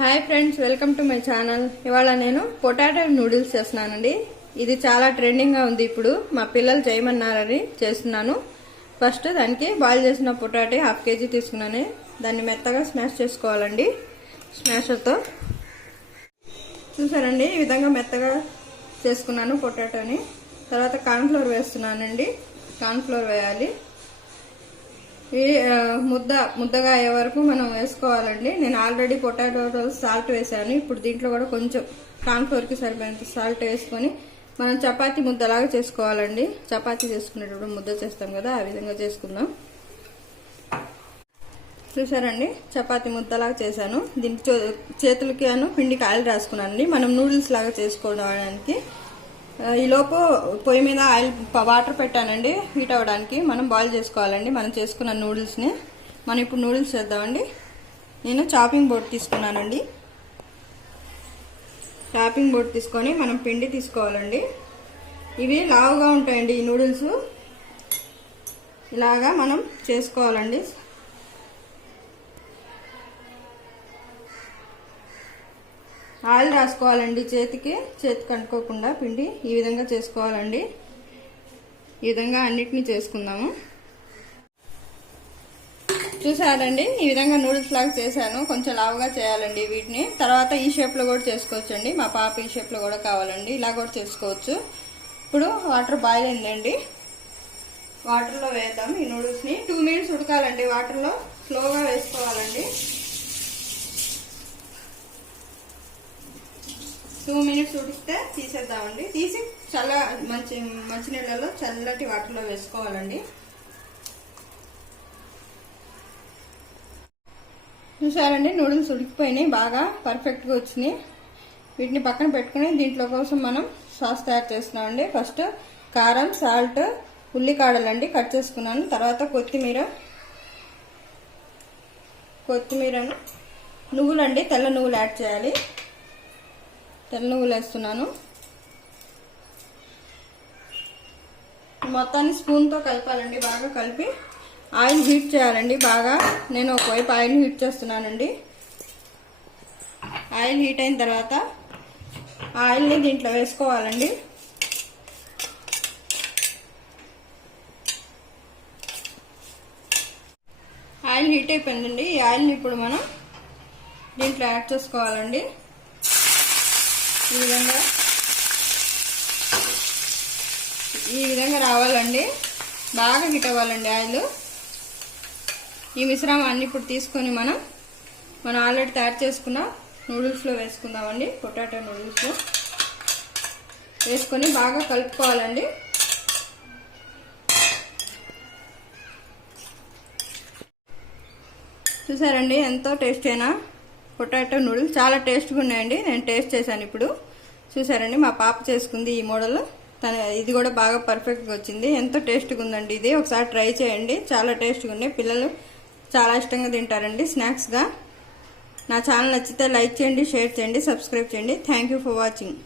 Hi friends, welcome to my channel. ఇవాళ నేను potato noodles చేస్తున్నానండి. ఇది చాలా ట్రెండింగ్గా ఉంది. ఇప్పుడు మా పిల్లలు చేయమన్నారని చేస్తున్నాను. ఫస్ట్ దానికి బాయిల్ చేసిన పొటాటో 1/2 kg తీసుకున్నాను. దాన్ని మెత్తగా స్మాష్ చేసుకోవాలండి స్మాషర్తో. చూసారండి, ఈ విధంగా మెత్తగా చేసుకున్నాను పొటాటోని. తర్వాత కార్న్ఫ్లోర్ వేస్తున్నానండి. కార్న్ఫ్లోర్ వేయాలి. ఈ ముద్దగా అయ్యే వరకు మనం వేసుకోవాలండి. నేను ఆల్రెడీ పొటాటో సాల్ట్ వేసాను. ఇప్పుడు దీంట్లో కూడా కొంచెం కార్న్ఫ్లోర్కి సరిపోయేంత సాల్ట్ వేసుకొని మనం చపాతీ ముద్దలాగా చేసుకోవాలండి. చపాతీ చేసుకునేటప్పుడు ముద్ద చేస్తాం కదా, ఆ విధంగా చేసుకుందాం. చూసారండి, చపాతీ ముద్దలాగా చేశాను. దీనికి చేతులకి పిండికి ఆయిల్ రాసుకున్నానండి, మనం నూడిల్స్ లాగా చేసుకోవడానికి. ఈలోపు పొయ్యి మీద వాటర్ పెట్టానండి హీట్ అవ్వడానికి. మనం బాయిల్ చేసుకోవాలండి మనం చేసుకున్న నూడిల్స్ని. మనం ఇప్పుడు నూడిల్స్ చేద్దామండి. నేను చాపింగ్ బోర్డ్ తీసుకున్నానండి. చాపింగ్ బోర్డ్ తీసుకొని మనం పిండి తీసుకోవాలండి. ఇవి లావుగా ఉంటాయండి ఈ నూడిల్స్. ఇలాగా మనం చేసుకోవాలండి. ఆయిల్ రాసుకోవాలండి చేతికి అంటుకోకుండా పిండి ఈ విధంగా చేసుకోవాలండి. ఈ విధంగా అన్నిటినీ చేసుకుందాము. చూసారండి, ఈ విధంగా నూడిల్స్ లాగా చేశాను. కొంచెం లావుగా చేయాలండి వీటిని. తర్వాత ఈ షేప్లో కూడా చేసుకోవచ్చండి. మా పాప ఈ షేప్లో కూడా కావాలండి, ఇలా కూడా చేసుకోవచ్చు. ఇప్పుడు వాటర్ బాయిల్ అయిందండి. వాటర్లో వేద్దాం ఈ నూడిల్స్ని. 2 minutes ఉడకాలండి వాటర్లో. స్లోగా వేసుకోవాలండి. 2 minutes ఉడికితే తీసేద్దామండి. తీసి మంచి నీళ్ళలో చల్లటి వాటర్లో వేసుకోవాలండి. చూసారండి, నూడిల్స్ ఉడికిపోయినాయి, బాగా పర్ఫెక్ట్గా వచ్చినాయి. వీటిని పక్కన పెట్టుకుని దీంట్లో కోసం మనం సాస్ తయారు చేస్తున్నామండి. ఫస్ట్ కారం, సాల్ట్, ఉల్లికాడలండి కట్ చేసుకున్నాను. తర్వాత కొత్తిమీరను, నువ్వులండి, తెల్ల నువ్వులు యాడ్ చేయాలి. తెల్ల నువ్వులు వేస్తున్నాను. మొత్తాన్ని స్పూన్తో కలపాలండి. బాగా కలిపి ఆయిల్ హీట్ చేయాలండి బాగా. నేను ఒకవైపు ఆయిల్ హీట్ చేస్తున్నానండి. ఆయిల్ హీట్ అయిన తర్వాత ఆయిల్ని దీంట్లో వేసుకోవాలండి. ఆయిల్ హీట్ అయిపోయిందండి. ఈ ఆయిల్ని ఇప్పుడు మనం దీంట్లో యాడ్ చేసుకోవాలండి. ఈ విధంగా రావాలండి. బాగా హీట్ అవ్వాలండి ఆయిల్. ఈ మిశ్రమాన్ని ఇప్పుడు తీసుకొని మనం ఆల్రెడీ తయారు చేసుకున్న నూడిల్స్లో వేసుకుందామండి. పొటాటో నూడిల్స్లో వేసుకొని బాగా కలుపుకోవాలండి. చూసారండి, ఎంతో టేస్టీ అయినా పొటాటో నూడిల్స్ చాలా టేస్ట్గా ఉన్నాయండి. నేను టేస్ట్ చేశాను ఇప్పుడు. చూసారండి, మా పాప చేసుకుంది ఈ మోడల్. ఇది కూడా బాగా పర్ఫెక్ట్గా వచ్చింది. ఎంతో టేస్ట్గా ఉందండి ఇది. ఒకసారి ట్రై చేయండి, చాలా టేస్ట్గా ఉన్నాయి. పిల్లలు చాలా ఇష్టంగా తింటారండి స్నాక్స్గా. నా ఛానల్ నచ్చితే లైక్ చేయండి, షేర్ చేయండి, సబ్స్క్రైబ్ చేయండి. Thank you for watching.